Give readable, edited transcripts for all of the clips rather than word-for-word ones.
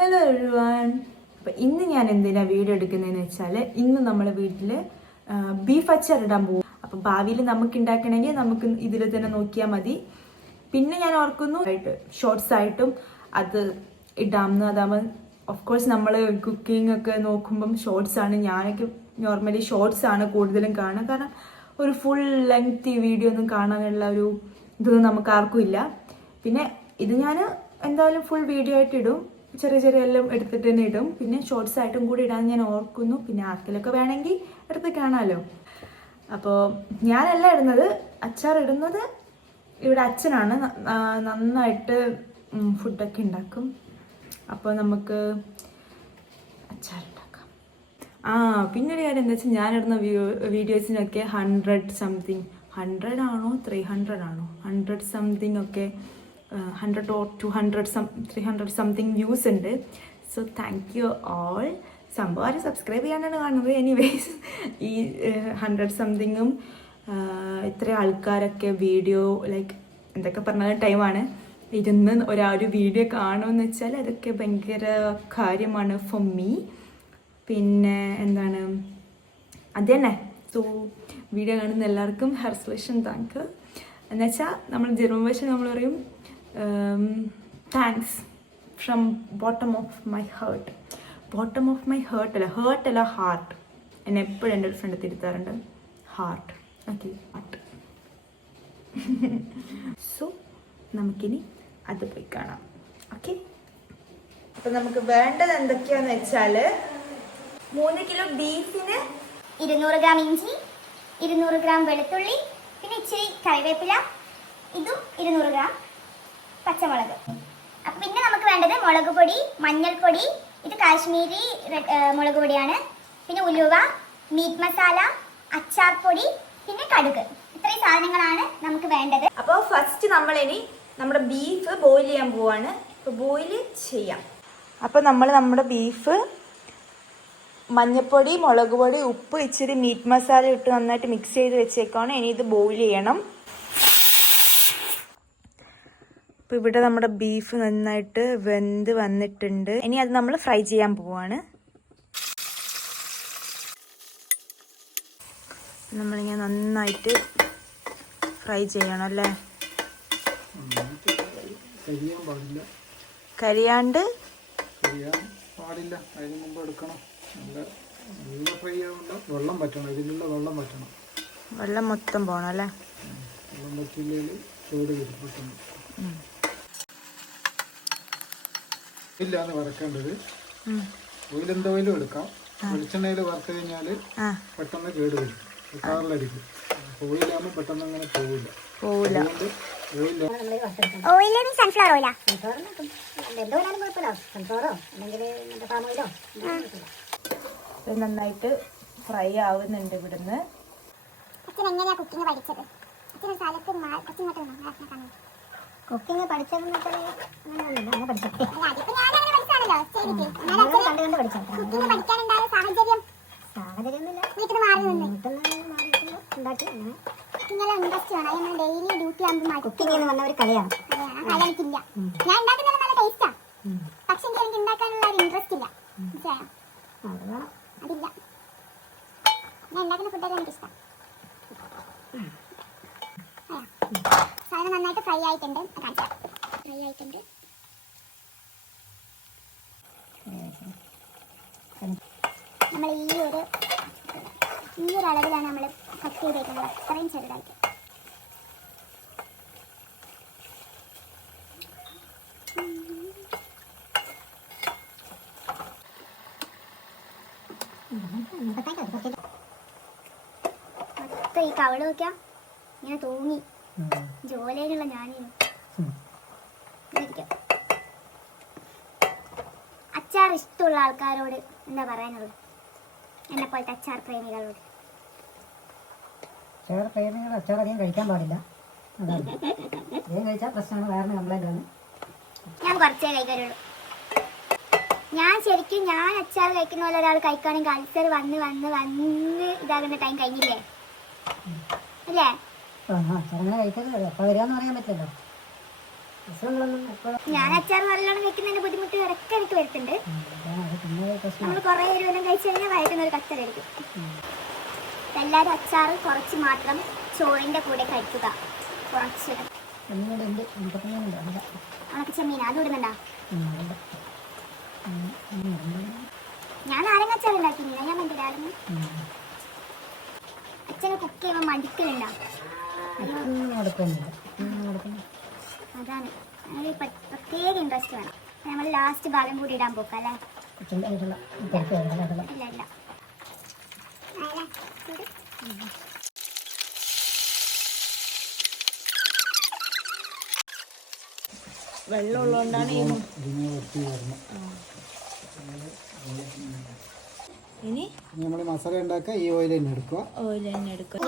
Hello everyone. അപ്പോൾ ഇന്ന് ഞാൻ എന്തിനാണ് വീഡിയോ എടുക്കുന്നതെന്ന് വെച്ചാൽ ഇന്ന് നമ്മളെ വീട്ടിൽ ബീഫ് അച്ചാർ ഇടാൻ പോകും. അപ്പോൾ ഭാവിയിൽ നമുക്ക് ഉണ്ടാക്കണമെങ്കിൽ നമുക്ക് ഇതിൽ തന്നെ നോക്കിയാൽ മതി. പിന്നെ ഞാൻ ഓർക്കുന്നു ഷോർട്സ് ആയിട്ടും അത് ഇടാമെന്ന്. അതാകുമ്പോൾ ഓഫ് കോഴ്സ് നമ്മൾ കുക്കിംഗ് ഒക്കെ നോക്കുമ്പം ഷോർട്സ് ആണ്. ഞാനൊക്കെ നോർമലി ഷോർട്സ് ആണ് കൂടുതലും കാണുക. കാരണം ഒരു ഫുൾ ലെങ്ത് വീഡിയോ ഒന്നും കാണാനുള്ള ഒരു ഇതൊന്നും നമുക്ക് ആർക്കും ഇല്ല. പിന്നെ ഇത് ഞാൻ എന്തായാലും ഫുൾ വീഡിയോ ആയിട്ട് ഇടും. ചെറിയ ചെറിയ എല്ലാം എടുത്തിട്ട് തന്നെ ഇടും. പിന്നെ ഷോർട്സ് ആയിട്ടും കൂടി ഇടാൻ ഞാൻ ഓർക്കുന്നു. പിന്നെ ആർക്കെങ്കിലൊക്കെ വേണമെങ്കിൽ എടുത്ത് കാണാമല്ലോ. അപ്പോൾ ഞാനല്ല ഇടുന്നത്, അച്ചാർ ഇടുന്നത് ഇവിടെ അച്ഛനാണ്. നന്നായിട്ട് ഫുഡൊക്കെ ഉണ്ടാക്കും. അപ്പോൾ നമുക്ക് അച്ചാർ ഉണ്ടാക്കാം. പിന്നെ ഒരു കാര്യം എന്താ വെച്ചാൽ ഞാനിടുന്ന വീഡിയോസിനൊക്കെ 100 ആണോ 300 ആണോ 100 സംതിങ് ഒക്കെ 100 or 200 300 സംതിങ് വ്യൂസ് ഉണ്ട്. So thank you all. സംഭവം ആരും സബ്സ്ക്രൈബ് ചെയ്യാനാണ് കാണുന്നത്. എനിവേസ് ഈ 100 സംതിങ്ങും ഇത്ര ആൾക്കാരൊക്കെ വീഡിയോ ലൈക്ക് എന്തൊക്കെ പറഞ്ഞാലും ടൈമാണ് ഇരുന്ന് ഒരു വീഡിയോ കാണുമെന്ന് വെച്ചാൽ അതൊക്കെ ഭയങ്കര കാര്യമാണ് ഫോർ മീ. പിന്നെ എന്താണ് അത് തന്നെ. സോ വീഡിയോ കാണുന്ന എല്ലാവർക്കും ഹെർസ്ലേഷൻ താങ്ക്. എന്നുവെച്ചാൽ നമ്മൾ ജർമ്മൻ ഭാഷ നമ്മൾ പറയും thanks from bottom of my heart. Bottom of my heart അല്ല ഹാർട്ട്. എന്നെ എപ്പോഴും എൻ്റെ ഒരു ഫ്രണ്ട് തിരുത്താറുണ്ട്. ഹാർട്ട്. Okay, heart. സോ നമുക്കിനി അത് പോയി കാണാം. ഓക്കെ, അപ്പം നമുക്ക് വേണ്ടത് എന്തൊക്കെയാന്ന് വെച്ചാൽ 3 കിലോ ബീഫിന് 200 ഗ്രാം ഇഞ്ചി, 200 ഗ്രാം വെളുത്തുള്ളി, പിന്നെ ഇച്ചിരി കറിവേപ്പില, ഇതും 200 ഗ്രാം പച്ചമുളക്. അപ്പം പിന്നെ നമുക്ക് വേണ്ടത് മുളക് പൊടി, മഞ്ഞൾപ്പൊടി, ഇത് കാശ്മീരി മുളക് പൊടിയാണ്, പിന്നെ ഉലുവ, മീറ്റ് മസാല, അച്ചാർ പൊടി, പിന്നെ കടുക്. ഇത്രയും സാധനങ്ങളാണ് നമുക്ക് വേണ്ടത്. അപ്പോൾ ഫസ്റ്റ് നമ്മളിനി നമ്മുടെ ബീഫ് ബോയിൽ ചെയ്യാൻ പോവാണ്. അപ്പോൾ ബോയിൽ ചെയ്യാം. അപ്പോൾ നമ്മൾ നമ്മുടെ ബീഫ് മഞ്ഞൾപ്പൊടി, മുളക് പൊടി, ഉപ്പ്, ഇച്ചിരി മീറ്റ് മസാല ഇട്ട് നന്നായിട്ട് മിക്സ് ചെയ്ത് വെച്ചേക്കാണ്. ഇനി ഇത് ബോയിൽ ചെയ്യണം. അപ്പോൾ ഇവിടെ നമ്മുടെ ബീഫ് നന്നായിട്ട് വെന്ത് വന്നിട്ടുണ്ട്. ഇനി അത് നമ്മൾ ഫ്രൈ ചെയ്യാൻ പോവാണ്. നമ്മളിങ്ങനെ നന്നായിട്ട് ഫ്രൈ ചെയ്യണം അല്ലേ? കരിയാണ്ട് പാടില്ല. അതിന് മുമ്പ് എടുക്കണം. നല്ല ഫ്രൈ ആവുമ്പോൾ വെള്ളം പറ്റണം. ഇതിലുള്ള വെള്ളം പറ്റണം. വെള്ളം മൊത്തം പോകണം അല്ലേ? വെള്ളം പറ്റില്ലെങ്കിൽ ചൂട് കിട്ടും. ഇല്ലാന്ന് വറക്കേണ്ടത്. ഓയിലെന്ത് ഓയിലും എടുക്കാം. വെളിച്ചെണ്ണയിൽ വറുത്ത് കഴിഞ്ഞാൽ പെട്ടെന്ന് കേട് വരും, കളറിലടിക്കും. ഓയിലാകുമ്പോൾ പെട്ടെന്ന് അങ്ങനെ പോവില്ല. ഓയിൽ സൺഫ്ലവർ ഓയിലാ? നന്നായിട്ട് ഫ്രൈ ആവുന്നുണ്ട് ഇവിടുന്ന്. അച്ഛൻ എങ്ങനെയാ കുക്കിംഗ് പഠിച്ചത്? അച്ഛൻ സ്ഥലത്ത് കുക്കിംഗ് പഠിച്ചതെന്ന് ഇൻട്രസ്റ്റ് വേണം. ഡെയിലി ഡ്യൂട്ടി ആകുമ്പോൾ കുക്കിംഗ് എന്ന് പറഞ്ഞ ഒരു കലയാണ്. കല എനിക്കില്ല. ഞാൻ ഉണ്ടാക്കുന്നത് നല്ല ടേസ്റ്റാ, പക്ഷെ എനിക്ക് ഉണ്ടാക്കാനുള്ള ഒരു ഇൻട്രസ്റ്റ് ഇല്ല. അതില്ല. ഞാൻ ഉണ്ടാക്കുന്ന ഫുഡൊക്കെ എനിക്ക് ഇഷ്ടം. സാധനം നന്നായിട്ട് ഫ്രൈ ആയിട്ടുണ്ട്. നമ്മൾ ഈ ഒരു അളവിലാണ് നമ്മൾ കട്ട് ചെയ്തേക്കുന്നത്. അത്രയും ചെറുതായിട്ട്. മൊത്തം ഈ കവള് നോക്കിയാ ഇങ്ങനെ തൂങ്ങി ജോലിയിലുള്ള ഞാനിരുന്നു. അച്ചാർ ഇഷ്ടമുള്ള ആൾക്കാരോട് എന്താ പറയാനുള്ളത്? എന്നെ പോലത്തെ അച്ചാർ പ്രേമികളോട്. അച്ചാർ അധികം കഴിക്കാൻ പാടില്ല. അധികം കഴിച്ചാൽ പ്രശ്നമാണ്, വേറെ കംപ്ലൈന്റ് ആണ്. ഞാൻ കുറച്ചേ കഴിക്കാറുള്ളൂ. ഞാൻ അച്ചാർ കഴിക്കുന്ന പോലെ ഒരാൾ കഴിക്കുകയാണെങ്കിൽ അൾസർ വന്ന് ഇതാകുന്ന ടൈം കഴിഞ്ഞില്ലേ അല്ലേ? കഴിക്കരുത്. എപ്പോൾ വരികയെന്ന് പറയാൻ പറ്റില്ലല്ലോ. ഞാൻ അച്ചാർ നല്ലോണം വെക്കുന്നതിന്റെ ബുദ്ധിമുട്ട് ഇടയ്ക്ക് എനിക്ക് വരുത്തുണ്ട്. പിന്നെ പ്രശ്നം നമ്മൾ കുറേ ഒരു വല്ലതും കഴിച്ചു കഴിഞ്ഞാൽ വയറ്റുന്നൊരു കച്ചറായിരിക്കും. എല്ലാവരും അച്ചാർ കുറച്ച് മാത്രം ചോറിൻ്റെ കൂടെ കഴിക്കുക. കുറച്ച് ഒന്നുകൂടെ ഉണ്ട് മുപ്പത്തിമൂന്നുണ്ട് അതില്ല ഉണക്ക ചെമ്മീൻ അത് ഇടുന്നുണ്ടോ? ഞാൻ നാരങ്ങ അച്ചാർ ഉണ്ടാക്കിയില്ല. ഞാൻ എൻ്റെ രാവിലെ അച്ഛനെ കുക്ക് ചെയ്യുമ്പോൾ മടുക്കലുണ്ടോ? അതാണ് ഒരു പ്രത്യേക ഇൻട്രസ്റ്റ് വേണം. നമ്മൾ ലാസ്റ്റ് ഭാഗം കൂടി ഇടാൻ പോക്കാം അല്ലേ? ഇല്ല ഇല്ല വെള്ളം ഉള്ളതുകൊണ്ടാണ് ഇനി നമ്മൾ മസാല ഉണ്ടാക്കുക. ഈ ഓയിൽ തന്നെ എടുക്കുക. ഓയിൽ തന്നെ എടുക്കുക.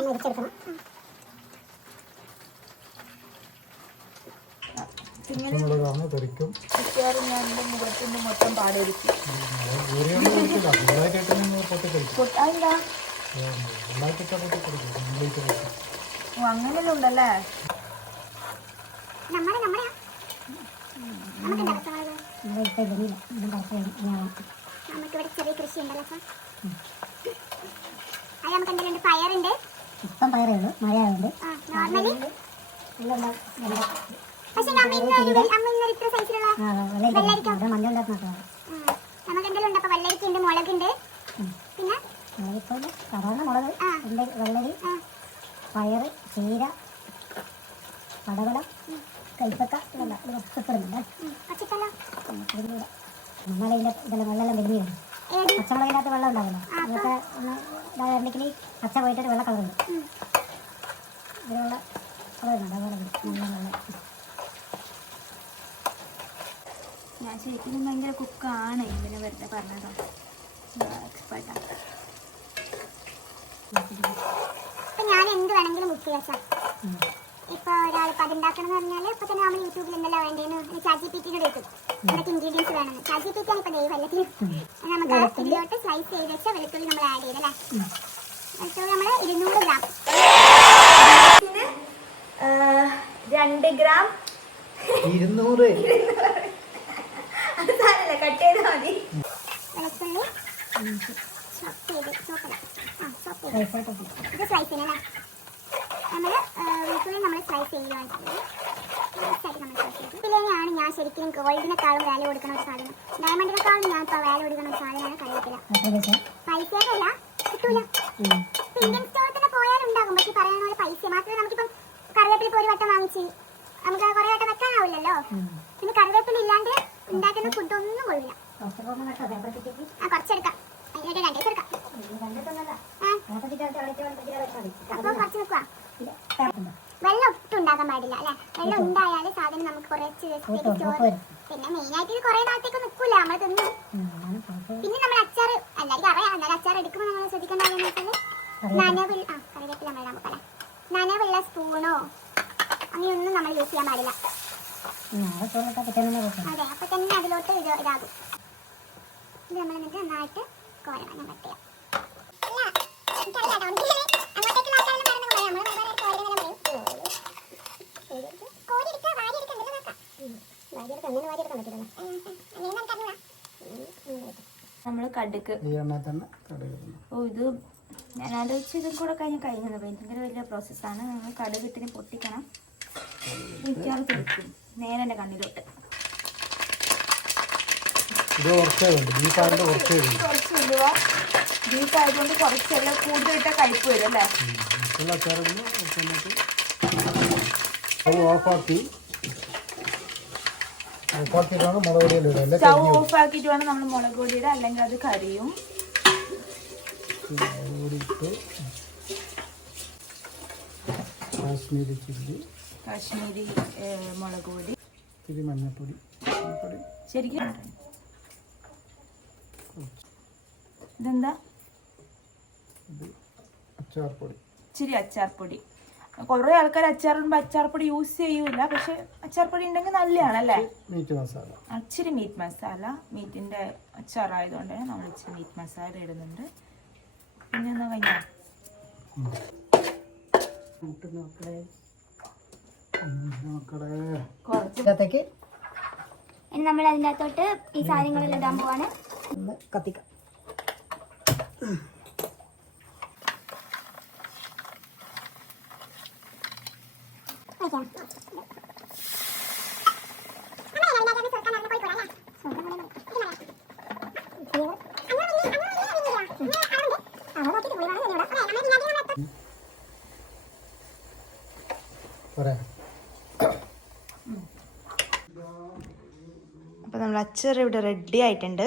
പച്ചമുളകാണ് തെറിക്കും. മിക്കവാറും ഞാൻ എൻ്റെ മുഖത്തിൻ്റെ മൊത്തം പാടെടുക്കും. അതെന്താ അങ്ങനെയല്ല ഉണ്ടല്ലേ? നമുക്കിവിടെ ചെറിയ കൃഷി ഉണ്ടല്ലോ സാർ. അത് നമുക്ക് എന്തെങ്കിലും പയറുണ്ട്. ഇപ്പം പയറേ ഉള്ളൂ, മഴയായുണ്ട്. നോർമലി പക്ഷെ അമ്മ ഇന്നൊരു ഇത്ര സൈസിലുള്ള വെള്ളരിക്ക മഞ്ഞ ഉണ്ടാക്കുന്ന നമുക്ക് എന്തെങ്കിലും ഉണ്ട്. അപ്പൊ വെള്ളരിക്കുണ്ട്, മുളകുണ്ട്, പിന്നെ സാധാരണ മുളക്, വെള്ളരി, പയറ്, ചീര, പടവലം, കൈപ്പക്ക ഇതെല്ലാം ഇടുന്നുണ്ട്. നമ്മളതിൻ്റെ ഇതെല്ലാം വെള്ളം വെളിഞ്ഞു വരും. പച്ചമുളകിനകത്ത് വെള്ളം ഉണ്ടാവില്ല. അതൊക്കെ ഒന്ന് ഇതായിരുന്നെങ്കിൽ പച്ച പോയിട്ട് വെള്ള കളറുണ്ട്. ഇതിലുള്ള കളറുണ്ട്. അതുപോലെ നല്ല വെള്ളം. ഞാൻ ശരിക്കും ഭയങ്കര കുക്കാണ്. ഇവനെ വെറുതെ പറഞ്ഞതോ എക്സ്പേർട്ടാണ്. ഇപ്പൊ ഞാൻ എന്ത് വേണമെങ്കിലും ബുക്ക് ചെയ്യാം സാർ. ഇപ്പൊ ഒരാൾ ഇപ്പൊ അതുണ്ടാക്കണം എന്ന് പറഞ്ഞാൽ ഇപ്പൊ തന്നെ നമ്മൾ യൂട്യൂബിൽ എന്തെല്ലാം വേണ്ടതെന്ന് ചാറ്റ് ജിപിടിയോട് കിട്ടും. എന്തൊക്കെ ഇൻഗ്രീഡിയൻസ് വേണമെന്ന്. ചാറ്റ് ജിപിടി ആണ് ഇപ്പൊ വെള്ളത്തിൽ നമുക്ക് ഇതിലോട്ട് സ്ലൈസ് ചെയ്ത് വെച്ച വെളുത്തുള്ളി നമ്മൾ ആഡ് ചെയ്തല്ലേ. വെളുത്തുള്ളി നമ്മൾ 200 ഗ്രാം 2 ഗ്രാം 200 അത് സാരമില്ല, കട്ട് ചെയ്താൽ മതി. വെളുത്തുള്ളി ഇത് സ്ലൈസിനല്ലേ നമ്മൾ വെളുത്തുള്ളി നമ്മൾ സ്ലൈസ് ചെയ്യുകയാണ്. ഇതിലെയാണ് ഞാൻ ശരിക്കും ഗോൾഡിനെക്കാളും വാല്യൂ കൊടുക്കുന്ന ഒരു സാധനം. ഡയമണ്ടിനെക്കാളും ഞാൻ ഇപ്പോൾ വാല്യൂ കൊടുക്കുന്ന ഒരു സാധനമാണ് കറിവേപ്പില. പൈസയൊക്കെയല്ല, കിട്ടൂല. ഇന്ത്യൻ സ്റ്റോറിൽ തന്നെ പോയാലും ഉണ്ടാകും. പക്ഷെ പറയുന്ന പോലെ പൈസ മാത്രമേ നമുക്കിപ്പം കറിവേപ്പില ഇപ്പോൾ ഒരു വട്ടം വാങ്ങിച്ച് നമുക്ക് കുറേ വട്ടം വെക്കാനാവില്ലല്ലോ. പിന്നെ കറിവേപ്പില ഇല്ലാണ്ട് ഉണ്ടാക്കുന്ന ഫുഡൊന്നും കൊള്ളില്ല. കുറച്ചെടുക്കാം, അതിനൊരു 2 ദിവസം എടുക്കാം. അപ്പോൾ കുറച്ച് വെക്കുക. വെള്ളം ഒട്ടും ഉണ്ടാക്കാൻ പാടില്ല അല്ലെ? വെള്ളം ഉണ്ടായാൽ സാധനം നമുക്ക് കുറച്ച് ദിവസത്തേക്ക് സ്റ്റോർ. പിന്നെ മെയിനായിട്ട് ഇത് കുറെ നാളത്തേക്ക് നിൽക്കൂല, നമ്മൾ തിന്നു. പിന്നെ നമ്മൾ അച്ചാർ എല്ലാവർക്കും അറിയാം. എന്നാലും അച്ചാർ എടുക്കുമ്പോൾ നമ്മൾ ശ്രദ്ധിക്കേണ്ട കാര്യം എന്ന് വെച്ചാൽ കറിവേപ്പില നമ്മൾ ഇടാൻ പോകല. നനവുള്ള സ്പൂണോ അങ്ങനെയൊന്നും നമ്മൾ യൂസ് ചെയ്യാൻ പാടില്ല. അതെ, അപ്പൊ തന്നെ അതിലോട്ട് ഇതാകും. ഇത് നമ്മൾ എന്നിട്ട് നന്നായിട്ട് കോരണം. ഞാൻ കട്ട് ചെയ്യാം. നമ്മൾ കടുക്. ഓ, ഇത് ഞാൻ ആലോചിച്ച് ഇതും കൂടെ കഴിഞ്ഞത് ഭയങ്കര വലിയ പ്രോസസ്സാണ്. നമ്മൾ കടുക് ഇത്തിരി പൊട്ടിക്കണം. നേരെ എൻ്റെ കണ്ണിലോട്ട് കുറച്ച് ഇടുക. ബീഫ് ആയതുകൊണ്ട് കുറച്ചെല്ലാം കൂടുതലിട്ട കഴിപ്പ് വരും അല്ലേ? സ്റ്റൗ ഓഫ് ആക്കിയിട്ട് വേണം നമ്മൾ മുളക് പൊടി ഇടാൻ, അല്ലെങ്കിൽ അത് കരിയും. കാശ്മീരി മുളക് പൊടി, മഞ്ഞപ്പൊടി, ശരിക്കും ഇതെന്താ? ഇച്ചിരി അച്ചാർപ്പൊടി. കുറേ ആൾക്കാർ അച്ചാറിടുമ്പോൾ അച്ചാർപ്പൊടി യൂസ് ചെയ്യൂല, പക്ഷെ അച്ചാർപ്പൊടി ഉണ്ടെങ്കിൽ നല്ലതാണല്ലേ? ഇച്ചിരി മീറ്റ് മസാല, മീറ്റിന്റെ അച്ചാറായതുകൊണ്ട് നമ്മൾ ഇച്ചിരി മീറ്റ് മസാല ഇടുന്നുണ്ട്. പിന്നെ എന്നാ കഴിഞ്ഞ കുറച്ചത്തേക്ക് ഇനി നമ്മൾ അതിൻ്റെ അകത്തോട്ട് ഈ സാധനങ്ങളെല്ലാം ഇടാൻ പോവാണ്. ഒന്ന് കത്തിക്കാം. അപ്പോൾ നമ്മൾ അച്ചാർ ഇവിടെ റെഡി ആയിട്ടുണ്ട്.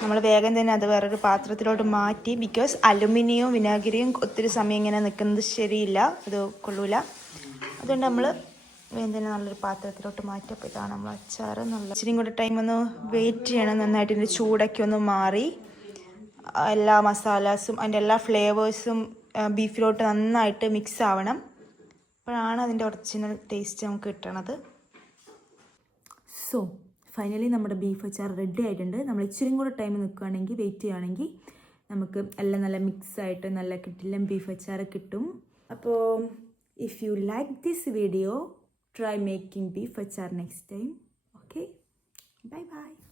നമ്മൾ വേഗം തന്നെ അത് വേറൊരു പാത്രത്തിലോട്ട് മാറ്റി. ബിക്കോസ് അലുമിനിയവും വിനാഗിരിയും ഒത്തിരി സമയം ഇങ്ങനെ നിൽക്കുന്നത് ശരിയില്ല, അത് കൊള്ളൂല. അതുകൊണ്ട് നമ്മൾ വേഗം തന്നെ നല്ലൊരു പാത്രത്തിലോട്ട് മാറ്റി. അപ്പോൾ ഇതാണ് നമ്മൾ അച്ചാർ. നല്ല ഇച്ചിരി കൂടെ ടൈം ഒന്ന് വെയിറ്റ് ചെയ്യണം. നന്നായിട്ട് ഇതിൻ്റെ ചൂടൊക്കെ ഒന്ന് മാറി എല്ലാ മസാലാസും അതിൻ്റെ എല്ലാ ഫ്ലേവേഴ്സും ബീഫിലോട്ട് നന്നായിട്ട് മിക്സ് ആവണം. അപ്പോഴാണ് അതിൻ്റെ ഒറിജിനൽ ടേസ്റ്റ് നമുക്ക് കിട്ടണത്. സോ ഫൈനലി നമ്മുടെ ബീഫ് അച്ചാർ റെഡി ആയിട്ടുണ്ട്. നമ്മൾ ഇച്ചിരി കൂടെ ടൈം നിൽക്കുകയാണെങ്കിൽ, വെയിറ്റ് ചെയ്യുകയാണെങ്കിൽ നമുക്ക് എല്ലാം നല്ല മിക്സായിട്ട് നല്ല കിട്ടില്ല ബീഫ് അച്ചാർ കിട്ടും. അപ്പോൾ if you like this video, try making beef achar next time. Okay, bye bye.